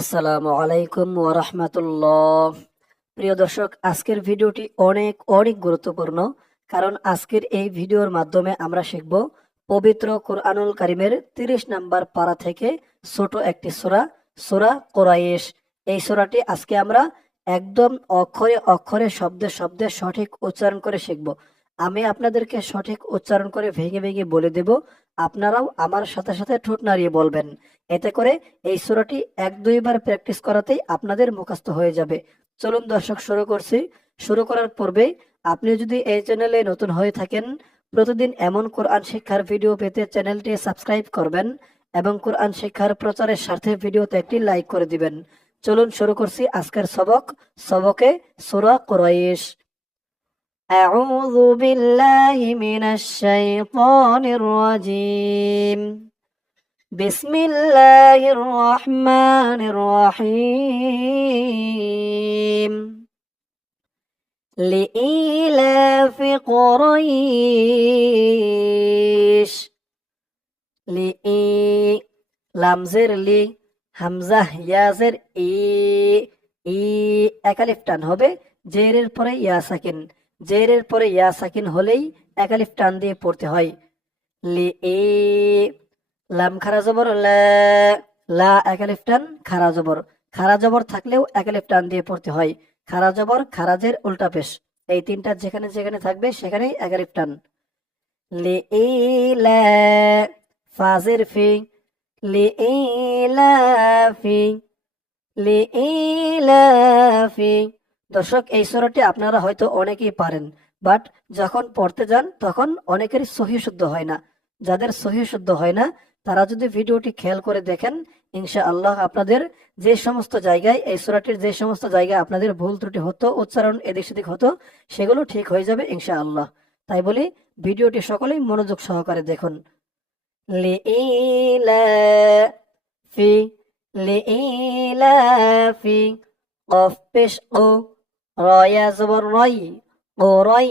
আসসালামু আলাইকুম ওয়া রাহমাতুল্লাহ। প্রিয় দর্শক, আজকের ভিডিওটি অনেক অনেক গুরুত্বপূর্ণ, কারণ আজকের এই ভিডিওর মাধ্যমে আমরা শিখব পবিত্র কোরআনুল কারীমের 30 নম্বর পারা থেকে ছোট একটি সূরা, সূরা কুরাইশ। এই সূরাটি আজকে আমরা একদম অক্ষরে অক্ষরে শব্দে শব্দে সঠিক উচ্চারণ করে শিখব। আমি আপনাদেরকে সঠিক উচ্চারণ করে ভেঙে ভেঙে বলে দেব, আপনারাও আমার সাথে সাথে ঠোঁট নাড়িয়ে বলবেন। এতে করে এই সূরাটি 1-2 বার প্র্যাকটিস করাতেই আপনাদের মুখস্থ হয়ে যাবে। চলুন দর্শক, শুরু করছি। শুরু করার পূর্বে আপনি যদি এই চ্যানেলে নতুন হয়ে থাকেন, প্রতিদিন এমন কোরআন শিক্ষার ভিডিও পেতে চ্যানেলটি সাবস্ক্রাইব করবেন এবং কোরআন শিক্ষার প্রচারের স্বার্থে ভিডিওতে একটি লাইক করে দিবেন। চলুন শুরু করছি আজকের সবকে সূরা কুরাইশ। আউযু বিল্লাহি মিনাশ শাইতানির রাজীম। بسم الله الرحمن الرحيم. لإيلاف قريش. لإي লামজের লি, হামজাহ ইয়াজের ই, ই একালিফ টান হবে। জেরের পরে ইয়া সাকিন, জেরের পরে ইয়া সাকিন হলেই একালিফ টান দিয়ে পড়তে হয়। লি ই লাম খারা জবর লা, লা একালিফ টান, খারা জবর। খারা জবর থাকলেও একালিফ টান দিয়ে পড়তে হয়। খারা জবর, খারাজের উল্টা পেশ, এই তিনটা যেখানে যেখানে থাকবে সেখানেই একালিফ টান। লি ই লা, ফাজের ফি, লি ই লা ফি, লি ই লা ফি। দর্শক, এই সূরাটি আপনারা হয়তো অনেকেই পারেন, বাট যখন পড়তে যান তখন অনেকেরই সহিহ শুদ্ধ হয় না। যাদের সহিহ শুদ্ধ হয় না, তারা যদি ভিডিওটি খেয়াল করে দেখেন, ইনশাআল্লাহ আপনাদের যে সমস্ত জায়গায় এই সূরাটির যে সমস্ত জায়গায় আপনাদের ভুল ত্রুটি হতো, উচ্চারণ এদিক সেদিক হতো, সেগুলো ঠিক হয়ে যাবে ইনশাআল্লাহ। তাই বলি, ভিডিওটি সকলেই মনোযোগ সহকারে দেখুন। লিইলাফি, লিইলাফি, কফ পেশ ও, রয়া জবর রই, ও রই,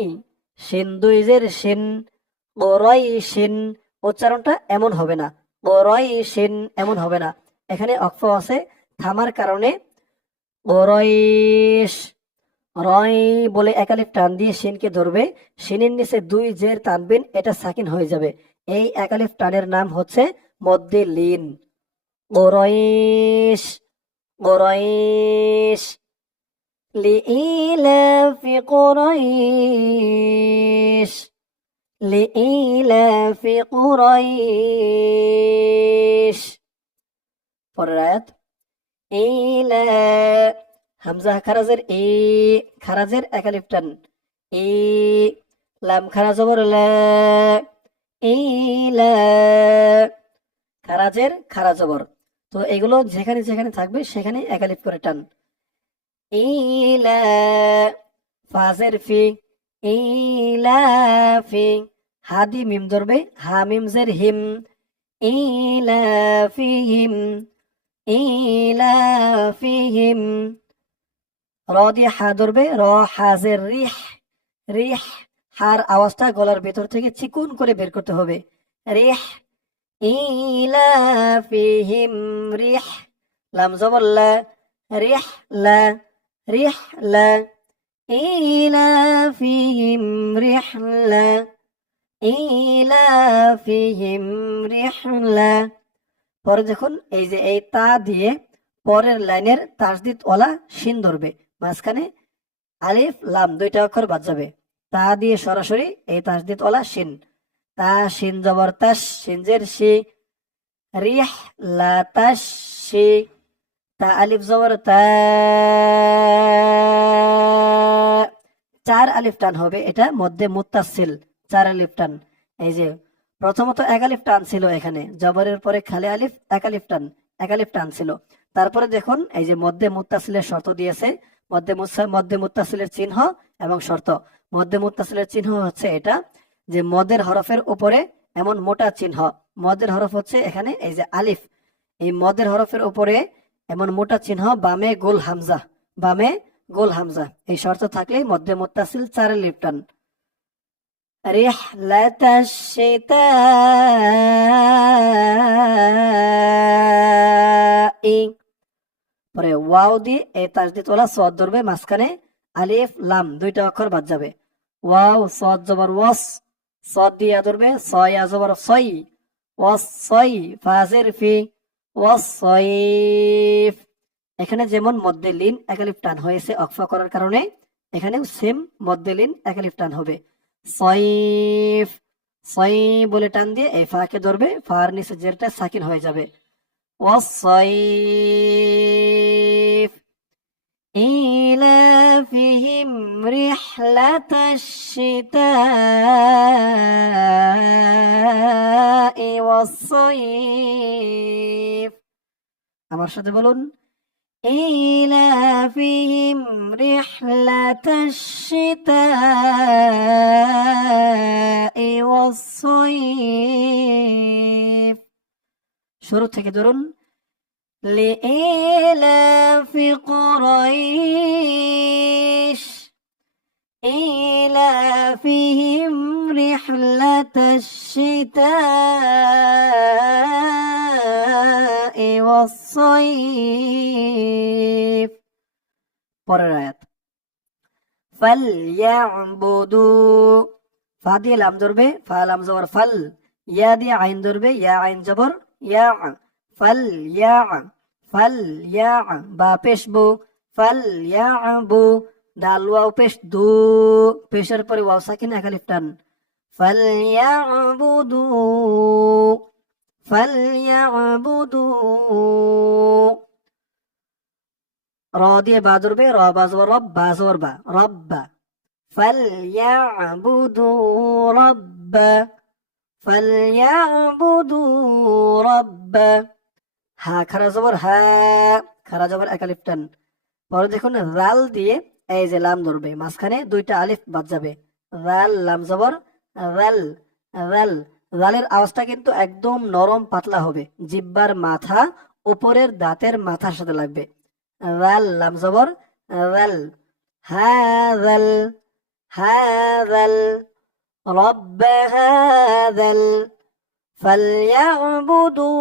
শিন দুই জের শিন, ও রই শিন। উচ্চারণটা এমন হবে না, ও রই শিন এমন হবে না। এখানে অক্ফ আছে, থামার কারণে ওরইশ, রয় বলে একালিফ টান দিয়ে শিনকে ধরবে। শিনের নিচে দুই জের টানবেন, এটা সাকিন হয়ে যাবে। এই একালিফ টানের নাম হচ্ছে মদ্দে লিন। ওরইশ, ওরইশ। লিইলাফি কুরাইশ, লিইলাফি কুরাইশ। পরের আয়াত। ইলা, হামজা খারাজের ই, খারাজের একালিফ টান, ই, লাম খারা জবর লা, ইলা, খারাজের খারা জবর। তো এগুলো যেখানে যেখানে থাকবে সেখানে একালিফ করে টান। ইলা, ফাজের ফি, ইলা ফি, হাদি মিম ধরবে, হা মিম জের হিম, ইলা ফিহিম, ইলাফিহিম। র দিয়ে হা ধরবে, র হাজের রিহ, রিহ, হার আওয়াজটা গলার ভেতর থেকে চিকুন করে বের করতে হবে। রিহ, ইলাফিহিম রিহ, লাম জবর লা, রিহ লা, রিহ লা, ইলাফিহিম রিহ লা, ইলাফিহিম রিহ লা। পরে দেখুন, এই যে এই তা দিয়ে পরের লাইনের তাসদিদ ওয়ালা শিন ধরবে, মাঝখানে আলিফ লাম দুইটা অক্ষর বাদ যাবে। তা দিয়ে সরাসরি এই তাসদিদ ওয়ালা শিন, তা শিন জবর তাস, শিনজের শি, রিহ লা তাস শি, তা আলিফ জবর তা, চার আলিফ টান হবে, এটা মধ্যে মুত্তাসিল, চার আলিফ টান। এই যে প্রথমত এক আলিফ টান ছিল, এখানে জবরের পরে খালি আলিফ, এক আলিফ টান, এক আলিফ টান ছিল। তারপরে দেখুন, এই যে মধ্যে মুত্তাসিলের শর্ত দিয়েছে, মধ্যে মুত্তাসিলের চিহ্ন এবং শর্ত। মধ্যে মুত্তাসিলের চিহ্ন হচ্ছে এটা, যে মদের হরফের উপরে এমন মোটা চিহ্ন, মদের হরফ হচ্ছে এখানে এই যে আলিফ, এই মদের হরফের উপরে এমন মোটা চিহ্ন, বামে গোল হামজা, বামে গোল হামজা, এই শর্ত থাকলেই মধ্যে মুত্তাসিল, চার আলিফ টান। رحلة الشتاء পরে ওয়াও দিয়ে এই তাসদিদ ওয়ালা সদ ধরবে, মাঝখানে আলিফ লাম দুইটা অক্ষর বাদ যাবে। ওয়াও সদ জবর ওয়াস, সদ দিয়ে ধরবে, ছয় জবর ছয়, ওয়াস ছয়, ফাজের ফি, ওয়াস ছয়ফ। এখানে যেমন মধ্যে লিন একালিফ টান হয়েছে অক্ফা করার কারণে, এখানেও সেম মধ্যে লিন একালিফ টান হবে। ছয়ফ, ছয় বলে টান দিয়ে এই ফাকে ধরবে, ফার নিচে জেরটা সাকিন হয়ে যাবে। والصيف إيلافهم رحلة الشتاء والصيف। আমার সাথে বলুন, إيلافهم رحلة الشتاء والصيف। শুরু থেকে ধরুন, لإيلاف قريش إيلافهم رحلة الشتاء والصيف। পরের আয়াত, فليعبدوا ফা দিয়ে লাম ধরবে, ফা লাম জবর ফাল, ইয়া দিয়ে আইন ধরবে, ইয়া আইন জবর ইয়া, ফালইয়া, ফালইয়া, বা পেশ বু, ফালইয়াবু, দাল ওয়াও পেশ দু, পেশের পরে ওয়াও সাকিন একালিফ টান, ফালইয়াবুদু, ফালইয়াবুদু। র দিয়ে বা ধরবে, র বা জবর রব, বা জবর বা, রব্বা, ফালইয়াবুদু রব্বা, ফালইয়াবুদু রব্বা। হা খারা জবর হা, খারা জবর একালিফ টান। পরে দেখুন রাল দিয়ে এই যে লাম ধরবে, মাঝখানে দুইটা আলিফ বাদ যাবে, রাল লাম জবর রাল, রাল। রালের আওয়াজটা কিন্তু একদম নরম পাতলা হবে, জিব্বার মাথা উপরের দাঁতের মাথার সাথে লাগবে। রাল লাম জবর রাল, হাযাল, হাযাল, রব্ব হাযাল, فليعبدوا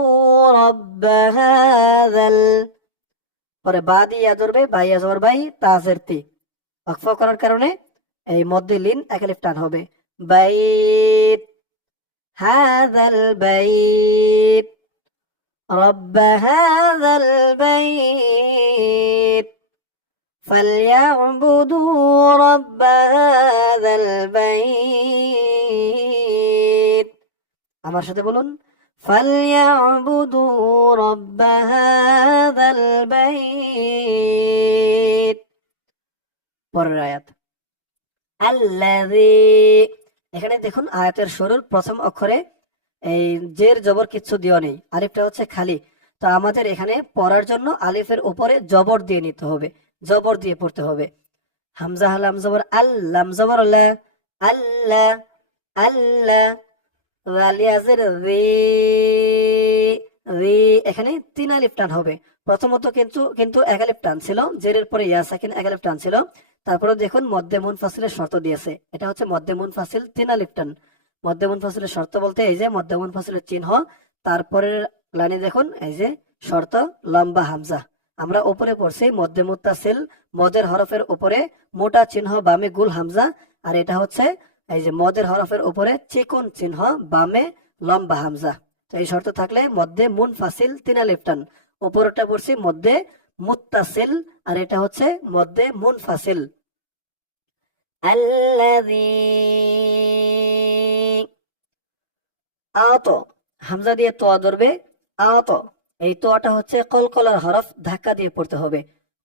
رب هذا পরে বা দিয়ে ধরবে, বাইয়া জবর বাই, তাজের তি, ওয়াকফা করার কারণে এই মধ্যে লিন একালিফ টান হবে। বাইত, হাযাল বাইত, রব্ব হাযাল বাইত, فليعبدوا رب هذا البيت। আমার সাথে বলুন, فليعبدوا رب هذا البيت। পরের আয়াত, الذي, এখানে দেখুন আয়াতের শুরুর প্রথম অক্ষরে এই জের জবর কিচ্ছু দিও নেই, আলিফটা হচ্ছে খালি। তো আমাদের এখানে পড়ার জন্য আলিফের উপরে জবর দিয়ে নিতে হবে, জবর দিয়ে পড়তে হবে। হামজা হালাম জবর আল, লাম জবর লা, আল্লাহ, আল্লাহ, রালিয়াজের রে, রে, এখানে তিন আলিফ টান হবে। প্রথমত কিন্তু এক আলিফ টান ছিল, জেরের পরে ইয়া সাকিন এক আলিফ টান ছিল। তারপরে দেখুন মধ্যে মুনফাসিলের শর্ত দিয়েছে, এটা হচ্ছে মধ্যে মুনফাসিল তিন আলিফ টান। মধ্যে মুনফাসিলের শর্ত বলতে এই যে মধ্যে মুনফাসিলের চিহ্ন, তারপরের লাইনে দেখুন এই যে শর্ত লম্বা হামজা। আমরা উপরে পড়ছি মধ্যে মুত্তাসিল, মদের হরফের উপরে মোটা চিহ্ন বামে গুল হামজা, আর এটা হচ্ছে এই যে মদের হরফের উপরে চিকন চিহ্ন বামে লম্বা হামজা। তো এই শর্ত থাকলে মধ্যে মুনফাসিল তিন আলিফ টান। উপরটা পড়ছি মধ্যে মুত্তাসিল, আর এটা হচ্ছে মধ্যে মুনফাসিল। আল্লাযী, আত, হামজা দিয়ে তো ধরবে, আত, এই তোয়াটা হচ্ছে কলকলার হরফ, ধাক্কা দিয়ে পড়তে হবে।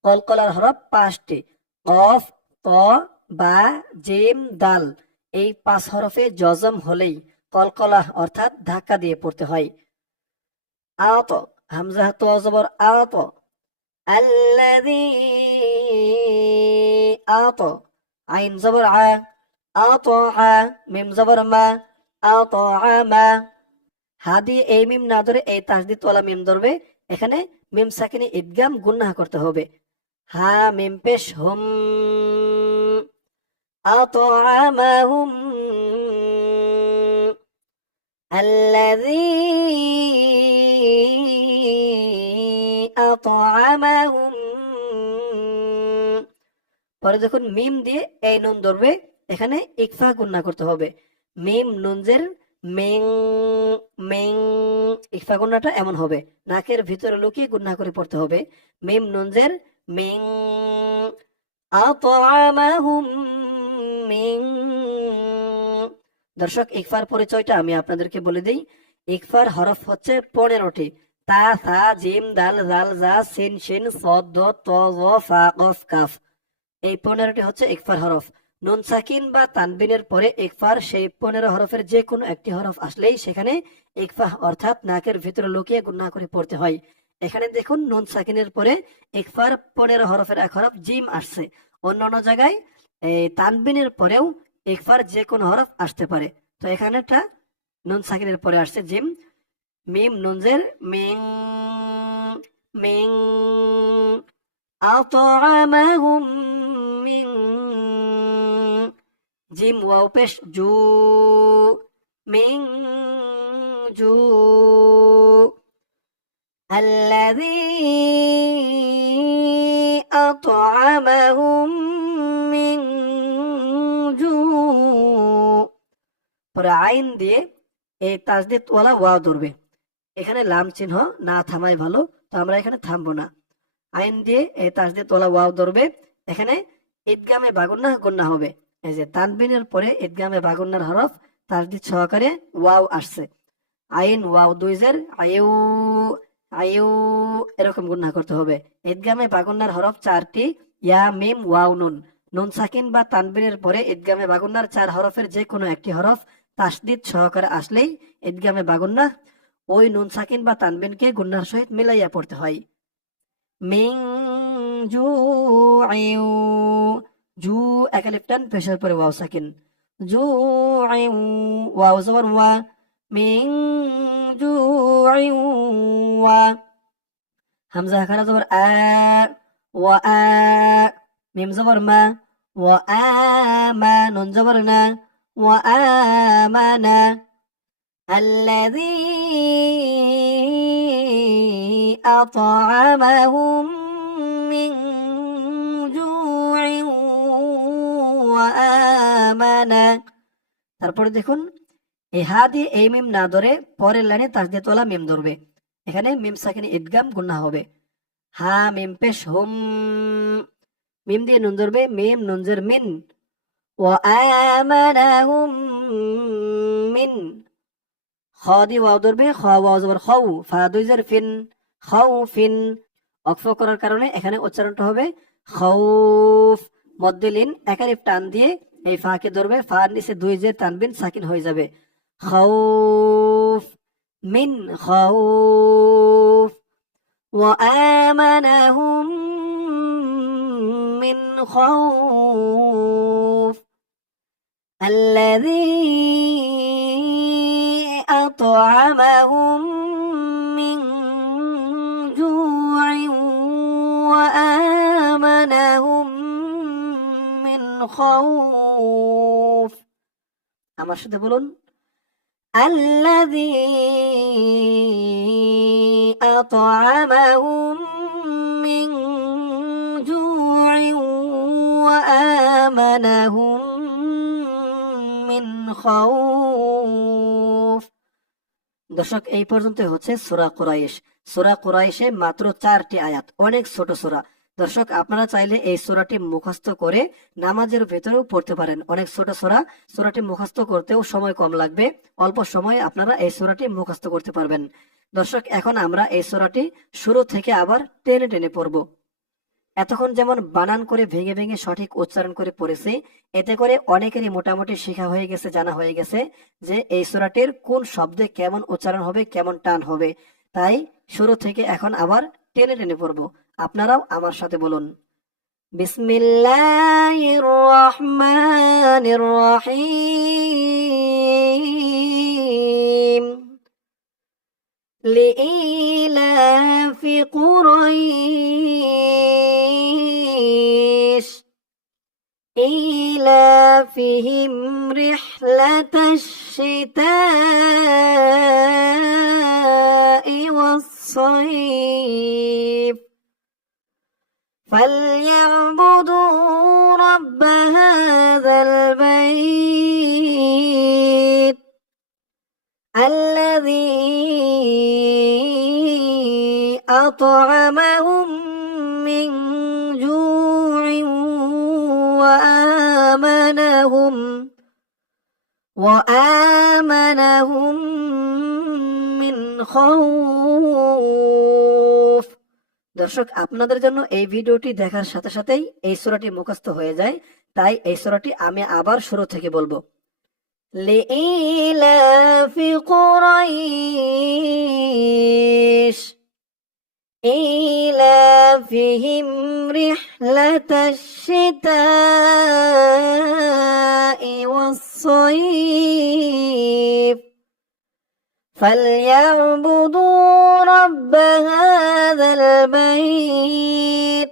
কলকলার হরফ পাঁচটি, কফ, ত, বা, জিম, দাল। এই 5 হরফে জজম হলেই কলকলা অর্থাৎ ধাক্কা দিয়ে পড়তে হয়। আত, হামজা তো জবর আত, আল্লাযী, আত, আইন জবর আ, আত আ, মিম জবর মা, আত আমা। হা দিয়ে এই মিম না ধরে এই তাসদিদ ওয়ালা মিম ধরবে, এখানে মিম সাকিনে ইদগাম গুন্নাহ করতে হবে। হা মিম পেশ হুম, আতআমাহুম, আল্লাযী আতআমাহুম পরে যখন মিম দিয়ে এই নুন ধরবে, এখানে ইকফা গুণনা করতে হবে। মিম নুনজের মেং, মেং, ইকফা গুণনাটা এমন হবে, নাকের ভিতরে লুকিয়ে গুণনা করে পড়তে হবে। মিম নুনজের মেং, আতআমাহুম মিং। দর্শক, ইকফার পরিচয়টা আমি আপনাদেরকে বলে দিই। ইকফার হরফ হচ্ছে 15টি। তা, সা, জিম, দাল, জাল, জা, সিন, শিন, সদ, দ, ত, জ, ফা, কফ, কাফ। এই 15টি হচ্ছে ইকফার হরফ। নুন সাকিন বা তানবিনের পরে ইকফার সেই 15 হরফের যে কোনো একটি হরফ আসলেই সেখানে ইকফা অর্থাৎ নাকের ভিতরে লুকিয়ে গুণনা করে পড়তে হয়। এখানে দেখুন নুন সাকিনের পরে ইকফার 15 হরফের এক হরফ জিম আসছে। অন্যান্য জায়গায় এই তানবিনের পরেও ইকফার যে কোনো হরফ আসতে পারে। তো এখানেটা নুন সাকিনের পরে আসছে জিম। মিম নুনজের মিং, মিং, আতআমাহুম মিং। জিম ওয়াও পেশ জু, মিং জু। আল্লাযী আতআমাহুম মিং জু। পরে আইন দিয়ে এই তাসদীদ ওয়ালা ওয়াও ধরবে। এখানে লাম চিহ্ন না থামাই ভালো, তো আমরা এখানে থামবো না। আইন দিয়ে এই তাসদীদ ওয়ালা ওয়াও ধরবে। এখানে ইদগামে বাগুন্না গুন্না হবে। এই যে তানবিনের পরে ইদগামে বাগুন্নার হরফ তাসদীদ সহকারে ওয়াও আসছে। আইন ওয়াও দুই জের আয়ু, আয়ু, এরকম গুন্না করতে হবে। ইদগামে বাগুন্নার হরফ 4টি, ইয়া, মিম, ওয়াও, নুন। নুন সাকিন বা তানবিনের পরে ইদগামে বাগুন্নার 4 হরফের যে কোনো একটি হরফ তাসদীদ সহকারে আসলেই ইদগামে বাগুন্না ওই নুন সাকিন বা তানবিনকে গুন্নার সহিত মিলাইয়া পড়তে হয়। মিং জু, আয়ু, জু, এক আলিফ টান পেশের পরে ওয়াও সাকিন, জু, আয়ু, ওয়াও জবর ওয়া, মিং জু, আয়ু, ওয়া। হামজা খারা জবর আ, ওয়া আ, মিম জবর মা, ওয়া আ মা, নুন জবর না, ওয়া আমানা। الذي أطعمهم من جوع وآمنا। তারপরে দেখুন এই হা দিয়ে এই মিম না ধরে পরের লাইনে তাসদীদ ওয়ালা মিম ধরবে। এখানে মিম সাকিন ইদগাম গুন্না হবে। হা মিম পেশ হুম, মিম দিয়ে নুন ধরবে, মিম নুনজের মিন, ওয়া আমানাহুম মিন। খ দিয়ে ওয়াও ধরবে, খ ওয়াও জবর খাউ, ফা দুই জের ফিন, খাউ ফিন। অক্ফ করার কারণে এখানে উচ্চারণটা হবে খাউফ। মধ্যে লিন এক আলিফ টান দিয়ে এই ফাকে ধরবে, ফার নিচে দুই জের তানবিন সাকিন হয়ে যাবে। খাউফ, মিন খাউফ। ওয়া আমানাহুম মিন খাউফ। الذي أطعمهم من جوع وآمنهم من خوف। আমার সাথে বলুন, الذي أطعمهم من جوع وآمنهم من خوف। দর্শক, এই পর্যন্ত হচ্ছে সূরা কুরাইশ। সূরা কুরাইশে মাত্র 4টি আয়াত, অনেক ছোট সূরা। দর্শক, আপনারা চাইলে এই সূরাটি মুখস্থ করে নামাজের ভেতরেও পড়তে পারেন। অনেক ছোট সূরা, সূরাটি মুখস্থ করতেও সময় কম লাগবে। অল্প সময়ে আপনারা এই সূরাটি মুখস্থ করতে পারবেন। দর্শক, এখন আমরা এই সূরাটি শুরু থেকে আবার টেনে টেনে পড়ব। এতক্ষণ যেমন বানান করে ভেঙে ভেঙে সঠিক উচ্চারণ করে পড়েছি, এতে করে অনেকেরই মোটামুটি শেখা হয়ে গেছে, জানা হয়ে গেছে যে এই সূরাটির কোন শব্দে কেমন উচ্চারণ হবে, কেমন টান হবে। তাই শুরু থেকে এখন আবার টেনে টেনে পড়ব। আপনারাও আমার সাথে বলুন, বিসমিল্লাহির রহমানির রহিম। لإيلاف قريش إيلافهم رحلة الشتاء والصيف فليعبدوا رب هذا البيت الذي أطعمهم من جوع وآمنهم من خوف। দর্শক, আপনাদের জন্য এই ভিডিওটি দেখার সাথে সাথেই এই সূরাটি মুখস্থ হয়ে যায়, তাই এই সূরাটি আমি আবার শুরু থেকে বলবো। লিইলাফি কুরাইশ إيلافهم رحلة الشتاء والصيف فليعبدوا رب هذا البيت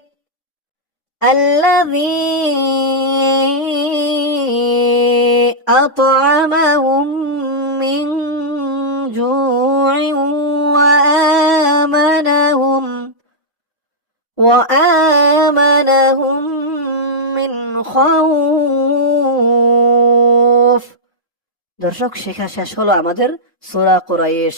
الذي أطعمهم من جوع وآمنهم من خوف। দর্শক, শেখা শেষ হলো আমাদের সূরা কুরাইশ।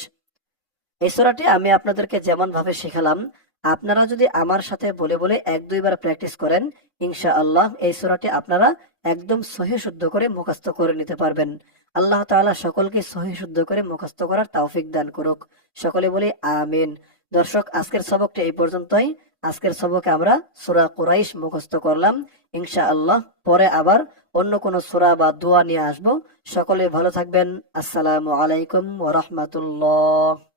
এই সূরাটি আমি আপনাদেরকে যেমন ভাবে শেখালাম, আপনারা যদি আমার সাথে বলে বলে 1-2 বার প্র্যাকটিস করেন, ইনশাআল্লাহ এই সূরাটি আপনারা একদম সহি শুদ্ধ করে মুখস্থ করে নিতে পারবেন। আল্লাহ তাআলা সকলকে সহি শুদ্ধ করে মুখস্থ করার তৌফিক দান করুক। সকলে বলি আমিন। দর্শক, আজকের সবকটা এই পর্যন্তই। আজকের সবকে আমরা সূরা কুরাইশ মুখস্থ করলাম। ইনশাআল্লাহ পরে আবার অন্য কোনো সূরা বা দোয়া নিয়ে আসবো। সকলে ভালো থাকবেন। আসসালামু আলাইকুম ওয়া রাহমাতুল্লাহ।